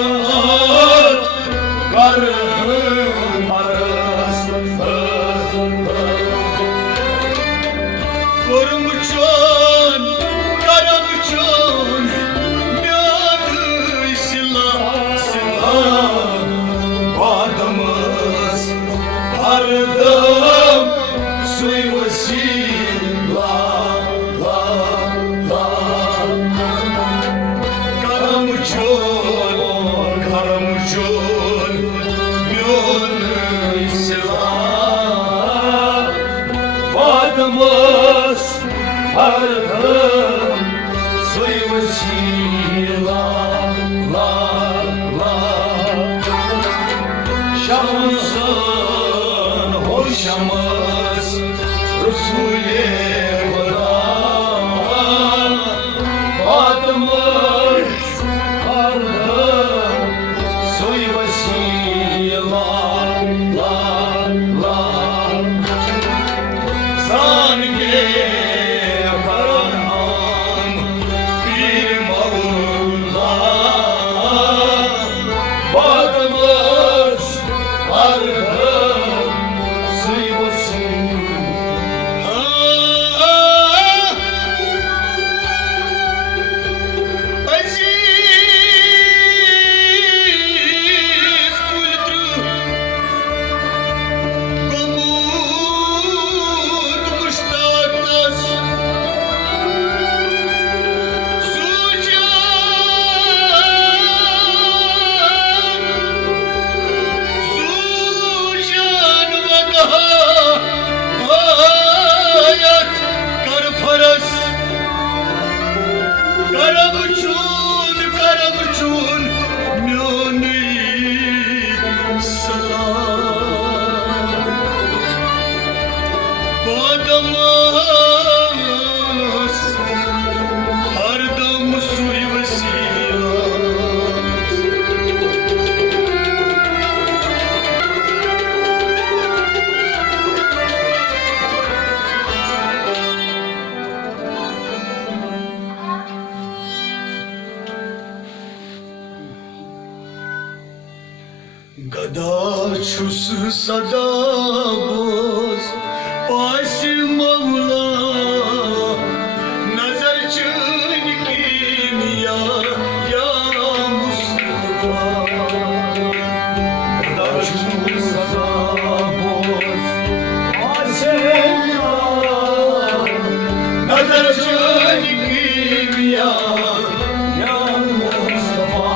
at karın arası. Korumuçun, karamuçun, yadı silah, silah. Badımız ardım, suyu silah, la, la. Karamuçun, karamuçun, yadı silah. Badımız ardım, suyu silah, la, la. Şamsın hoşamız Resulü bırak. Adımız ardım, soy vesile, la, la. Sanki karanam bir mağla. Adımız ardım, suy vesile. Aziz kultru komut müştaktas sucan vada hayat karparas. Karamuçun, karamuçun, miyoni salam. Badamız hardam suy vesile. Gada çusu sada boz Pasi Mevla Nazar çın kimya ya Mustafa. Gada çusu sada boz Pasi Mevla Nazar çın kimya ya Mustafa.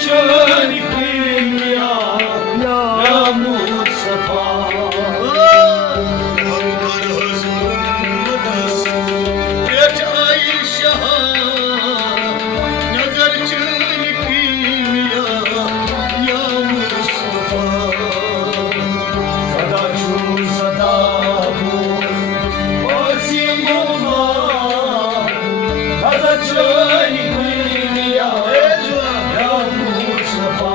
Çön kimya ya Mustafa. Ankara'z ummadız geç Ayşe nazar çön kimya ya Mustafa. Sada çu sada buz Asim Allah nazar çön kimya ya Mustafa.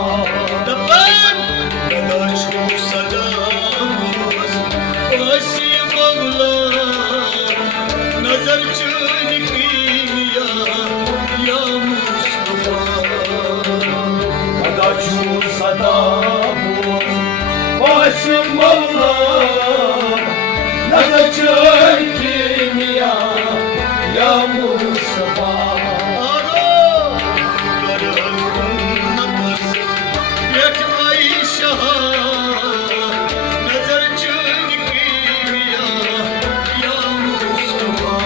Gada çu sada buz Asim Allah nazar çön kimya ya Mustafa. Gada çu sada buz Asim Allah nazar çön kimya ya Mustafa.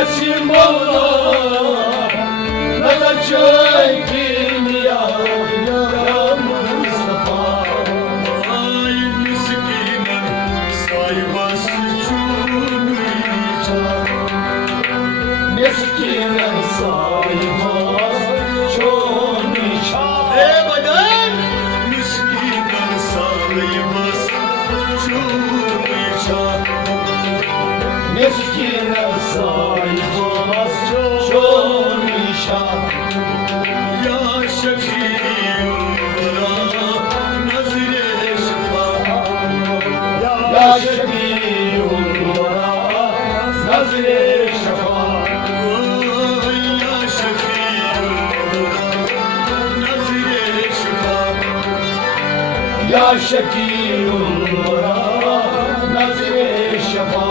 Asim Allah nazar çön kimya ya Mustafa. Ay miskinim saybası çunuyca. Miskinim saybası çunuyca. Badan miskinim saybası Meskine sayılmaz çok nişan. Ya Şefi'yullara nazire şifa. Ya Şefi'yullara nazire şefa. Ya Şefi'yullara nazire şifa. Ya Şefi'yullara nazire şefa.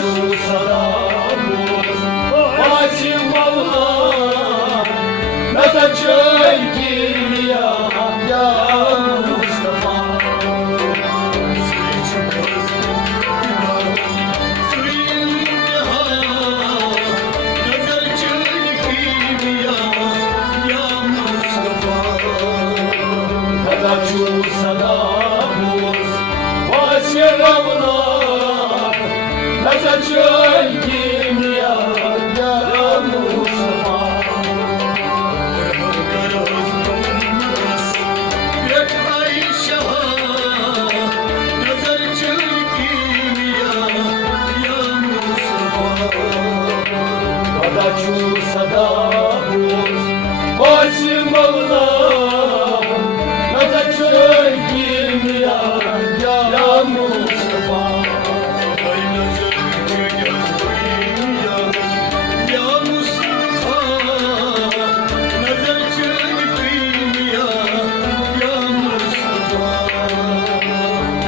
Şu salamuz Vasim Allah Nazar çöykil ya Mustafa. Nazar şu salamuz Vasim Allah Nazar çöykil ya Mustafa. Kadaçu sadabuz Vasim Allah Nazar çöykil ya Mustafa.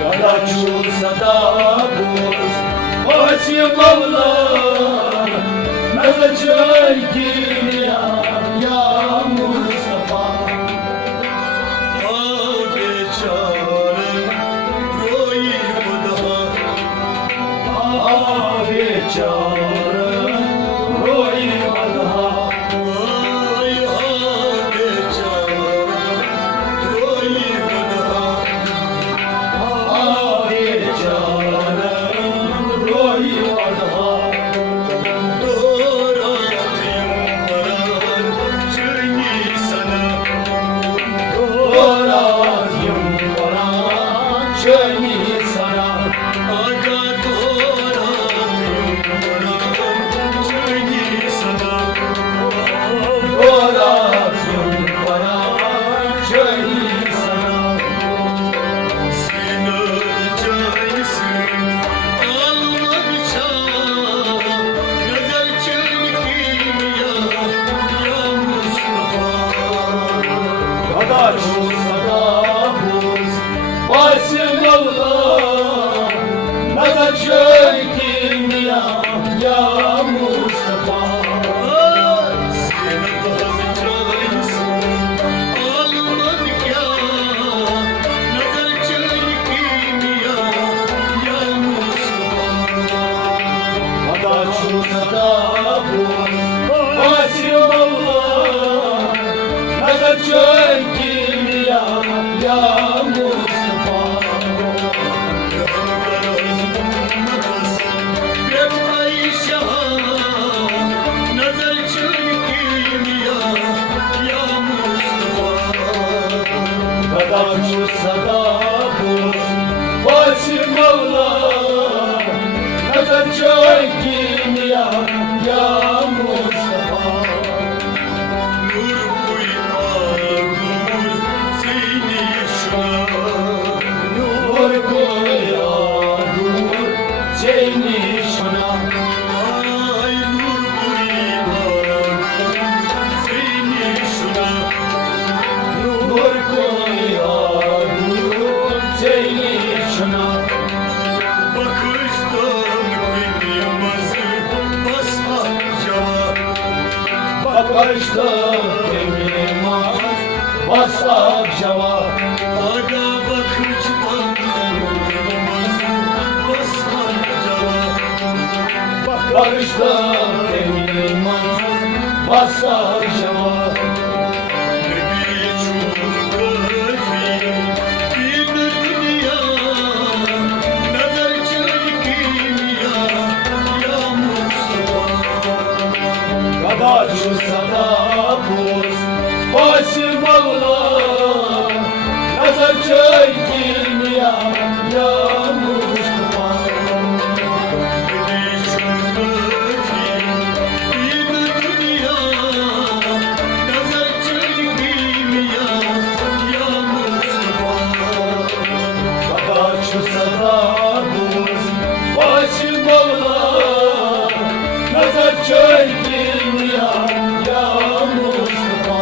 Kadaçu sadabuz Vasim Allah Nazar çöykil ya Mustafa. Beçare roy adha. Kadaçu sadabuz Vasim Allah Nazar çöykil ya Mustafa. Kadaçu sadabuz Vasim Allah Nazar çöykil ya Mustafa. Kadaçu sadabuz Vasim Allah Nazar çöykil ya Mustafa. Nur koya nur seni şuna. Nur koya nur seni şuna. Bakışta temimaz basak cevap. Bakışta temimaz basak cevap. çektim ya Mustafa. Başım bağla, nazar çektim ya Mustafa.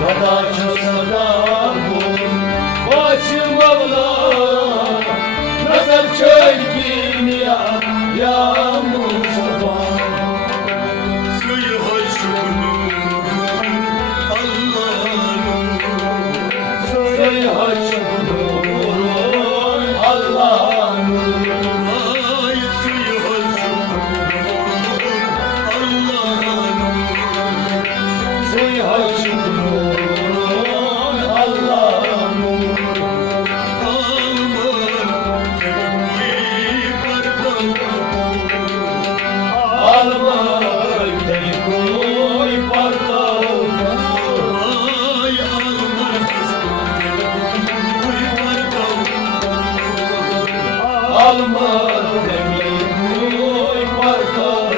Dada çözada bul, başım bağla, nazar çektim ya Mustafa. Söyle haşurun Allah'ın. Söyle haşurun Allah'ın. Alma tek koy pardon. Alma tek koy pardon.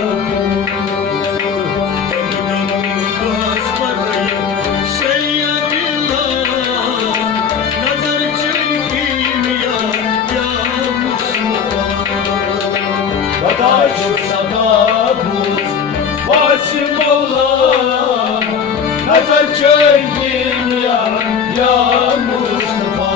Dadaş sana bul, başım bağla, nazar çektim ya Mustafa.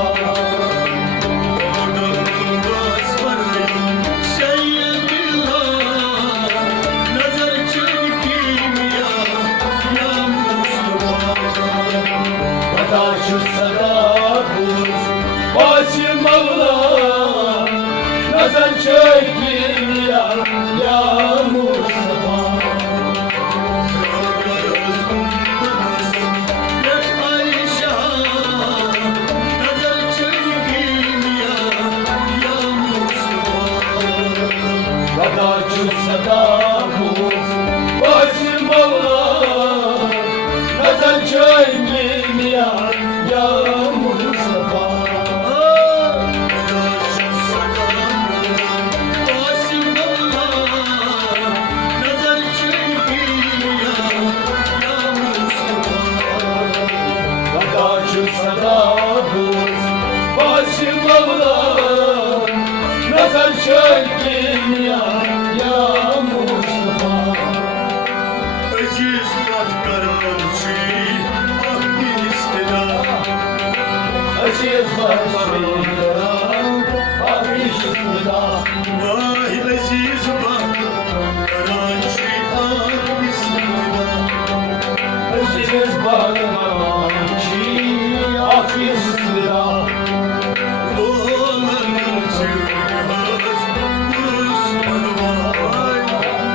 Dadaş sana bul, başım bağla, nazar çektim ya Mustafa. Dadaş sana bul, başım bağla, nazar çektim ya Mustafa. Sada bul, başım bağla, nazar çektim ya Mustafa. Aziz Katkarancı, ah bir istila. Aziz başıyla, arışında. Vay aziz Katkarancı, ah bir istila. Aziz başıyla, akışında.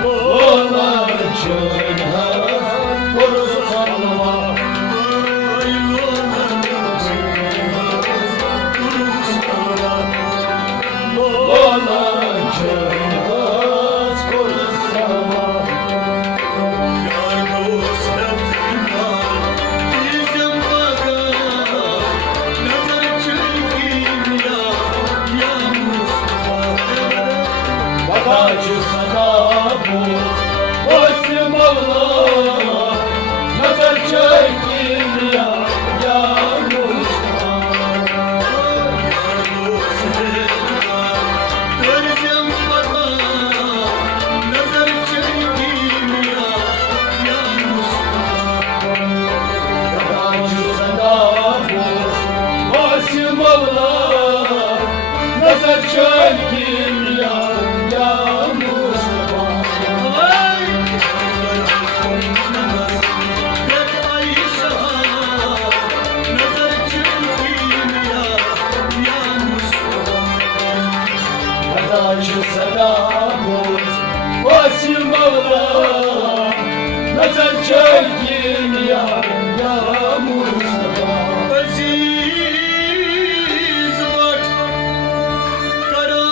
Oğlan çölhaz, korusu salma. Oğlan çölhaz, korusu salma. Dadaşı sana bul, başım bağla, nazar çektim ya Mustafa. Dadaşı sana bul, başım bağla, nazar çektim ya Mustafa. Dadaşı sana bul, başım bağla, nazar çektim ya Mustafa. Aziz bak, kara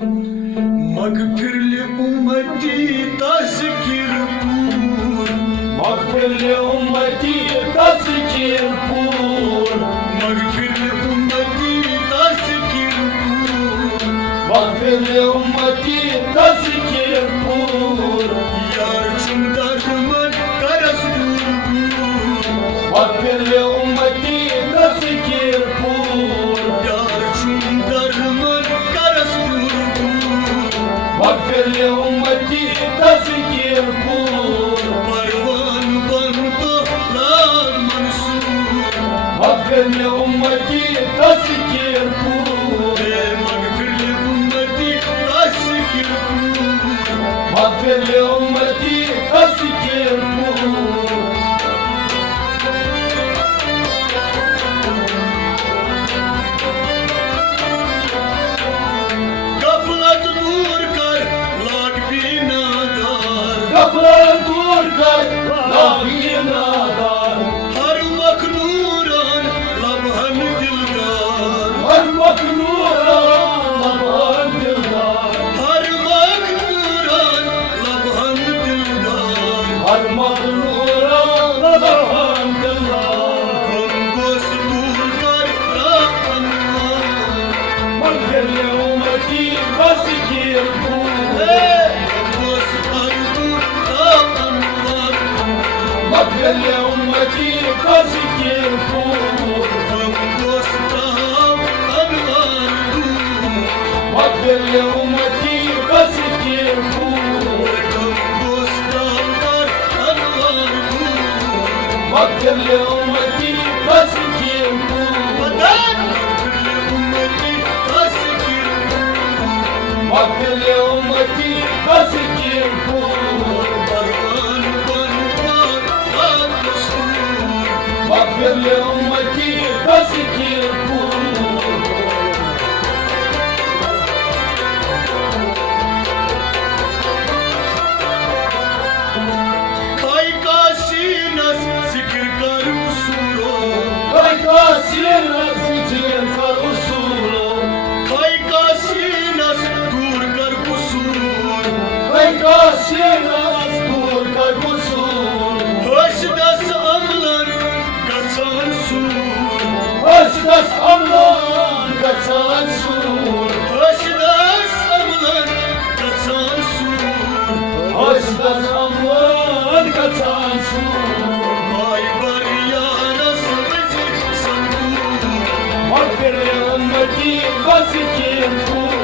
मगफिरले उम्मती तज़किर पूर मगफिरले उम्मती तज़किर पूर मगफिरले उम्मती तज़किर पूर मगफिरले उम्मती तज़किर पूर यार चुम दर्मन करस दूर मगफिरले उम्मती तज़किर पूर यार चुम दर्मन करस दूर मगफिरले उम्मती तज़किर पूर परवान बन तो लाल मंसूर मगफिरले उम्मती तज़किर पूर मगफिरले उम्मती तज़किर पूर मगफिरले उम्मती तज़किर पूर गफलत दूर कर लाग बीनादार गफलत दूर कर लागी नादार हर मखनूरान लबहन दिलदार हर मखनूरान लबहन दिलदार हर मखनूरान लबहन दिलदार हर मखनूरान लबहन दिलदार गमगोश दूर कर राहनवार मगफिरले उम्मती तज़किर पूर गमगोश कर दूर राहनवार मगफिरले उम्मती तज़किर पूर गमगोश राहनवार दूर मगफिरले उम्मती तज़किर पूर गमगोश राहनवार दूर मगफिरले उम्मती तज़किर पूर मगफिरले उम्मती तज़किर पूर मगफिरले उम्मती तज़किर पूर कोई कासिर ज़िक्र कर उसूलो कोई कासिर दूर कर उसूल Hoşdas amlan kaçan sur Hoşdas amlan kaçan sur Hoşdas amlan kaçan sur Hoşdas amlan kaçan sur Ay var yarası vecik sandur Mağfirli ümmeti tazkir kur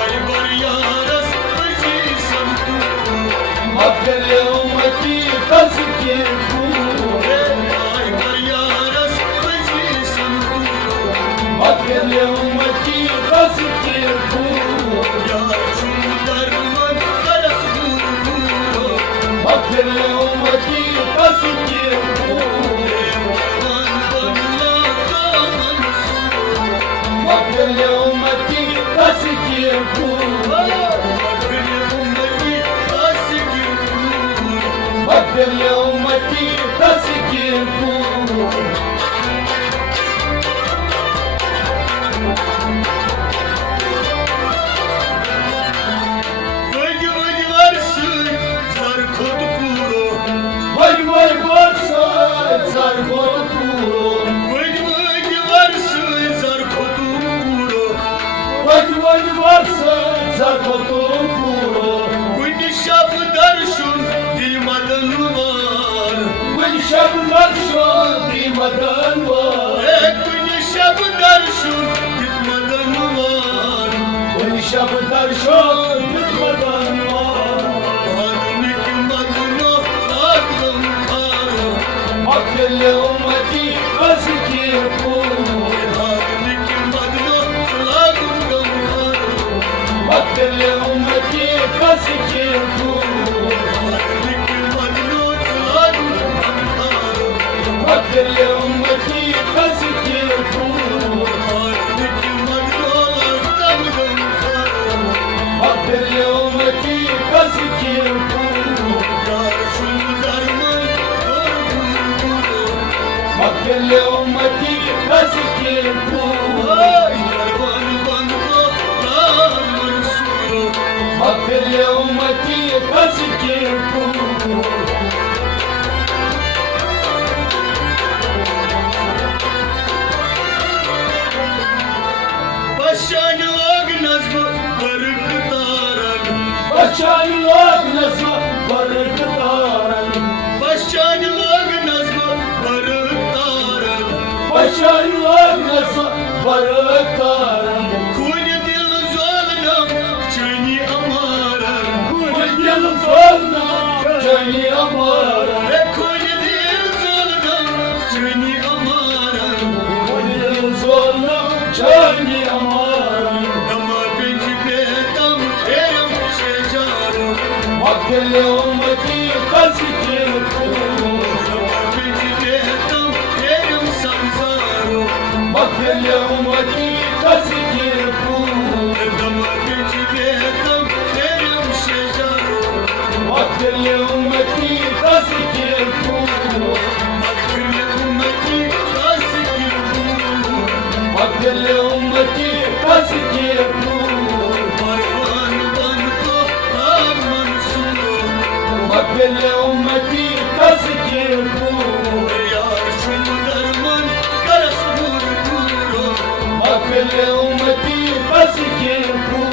Ay var yarası vecik sandur Mağfirli ümmeti tazkir kur Ay var yarası vecik sandur Mağfirli ümmeti tazkir kur Yar çuldarman karası durdur Mağfirli ümmeti tazkir kur Mağfirli ümmeti tazkir kur Mağfirli ümmeti tazkir kur Vay vay varsa zar kuru Vay vay varsa zar kuru Gül şablar şu kıymadan var Gül şablar şu kıymadan var Mağfirli ümmeti tazkir kur Mağfirli ümmeti tazkir kur Mağfirli ümmeti tazkir kur Mağfirli ümmeti tazkir kur Mağfirli ümmeti tazkir kur اغفر لأمتي تذكركم Başan lag nazmı barık taran بشان لاغ نظم برق دارن Başan lag nazmı barık taran بشان لاغ نظم برق دارن Kunya dil zolnam çani amaran Kunyal zorna Cani amara Kunya dil zolnam çani amaran Kunyal zorna Cani amara Ama benci betam erim şecaru اغفر لأمتي تذكركم Ama benci betam erim samzaru اغفر لأمتي تذكركم Ama benci betam erim şecaru اغفر لأمتي تذكركم Akıl ümmeti tasdikirkum اغفر لأمتي تذكركم Parvan banko aman sulu اغفر لأمتي تذكركم Yar şundarman karasur kuro اغفر لأمتي تذكركم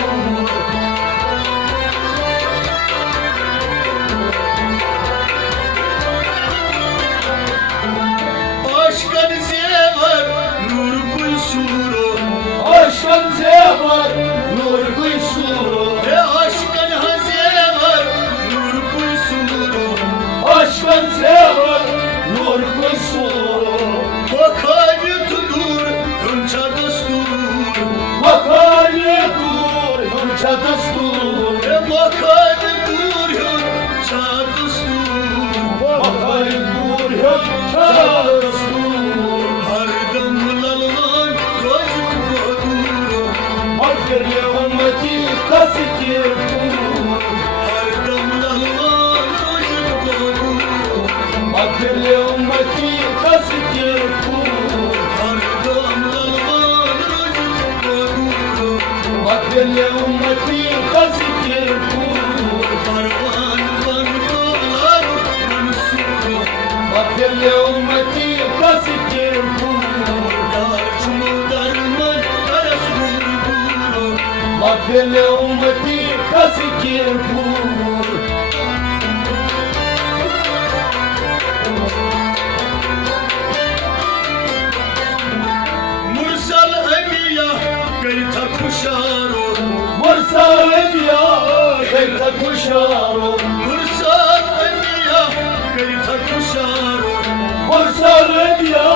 Aşkan sever nur kuysuro Aşkın sever nur kuysuru Aşkan hazever nur kuysuro Aşkın sever nur kuysuru Bakayı tudur hınça dastur Makale dur hınça destur Bakayı dur hınça dastur Makale dur hınça destur Hardam lalman gözük bodur اغفر لأمتي تذكركم Hardam lalman gözük bodur اغفر لأمتي تذكركم Hardam lalman gözük bodur اغفر لأمتي تذكركم Parvan bankolar mansur اغفر لأمتي تذكركم Yar çumudarman karasur kuro اغفر لأمتي تذكركم Mursal emiya gayta kuşaro مرسل يا كيف كشارو Mursal emiya gayta kuşaro مرسل يا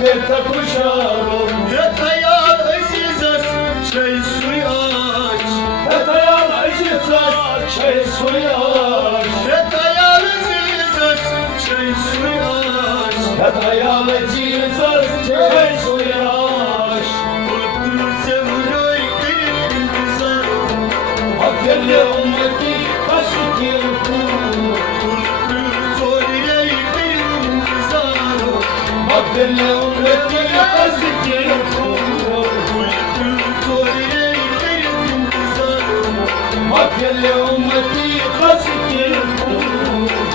كيف كشارو Yatayar azizas şey suyaş Hetayal acıtlar şey soyaş Yatayar azizas şey suyaş Hetayal acıtlar şey soyaş Kulüptür sevnoy kıyıp intizar اغفر لأمتي تذكركم Kulüptür zoriyey kıyıp intizar اغفر لأمتي تذكركم Kulüptür zoriyey kıyıp intizar اغفر لأمتي تذكركم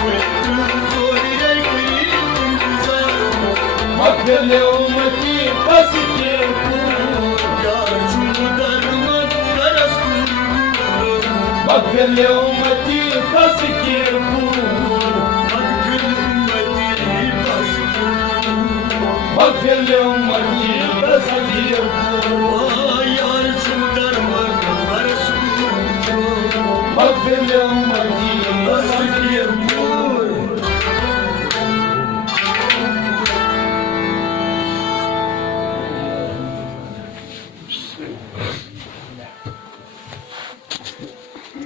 Kulüptür zoriyey kıyıp intizar اغفر لأمتي تذكركم Yar çumudarman karasur kuro اغفر لأمتي تذكركم Akıl ümmeti tasdikirkum اغفر لأمتي تذكركم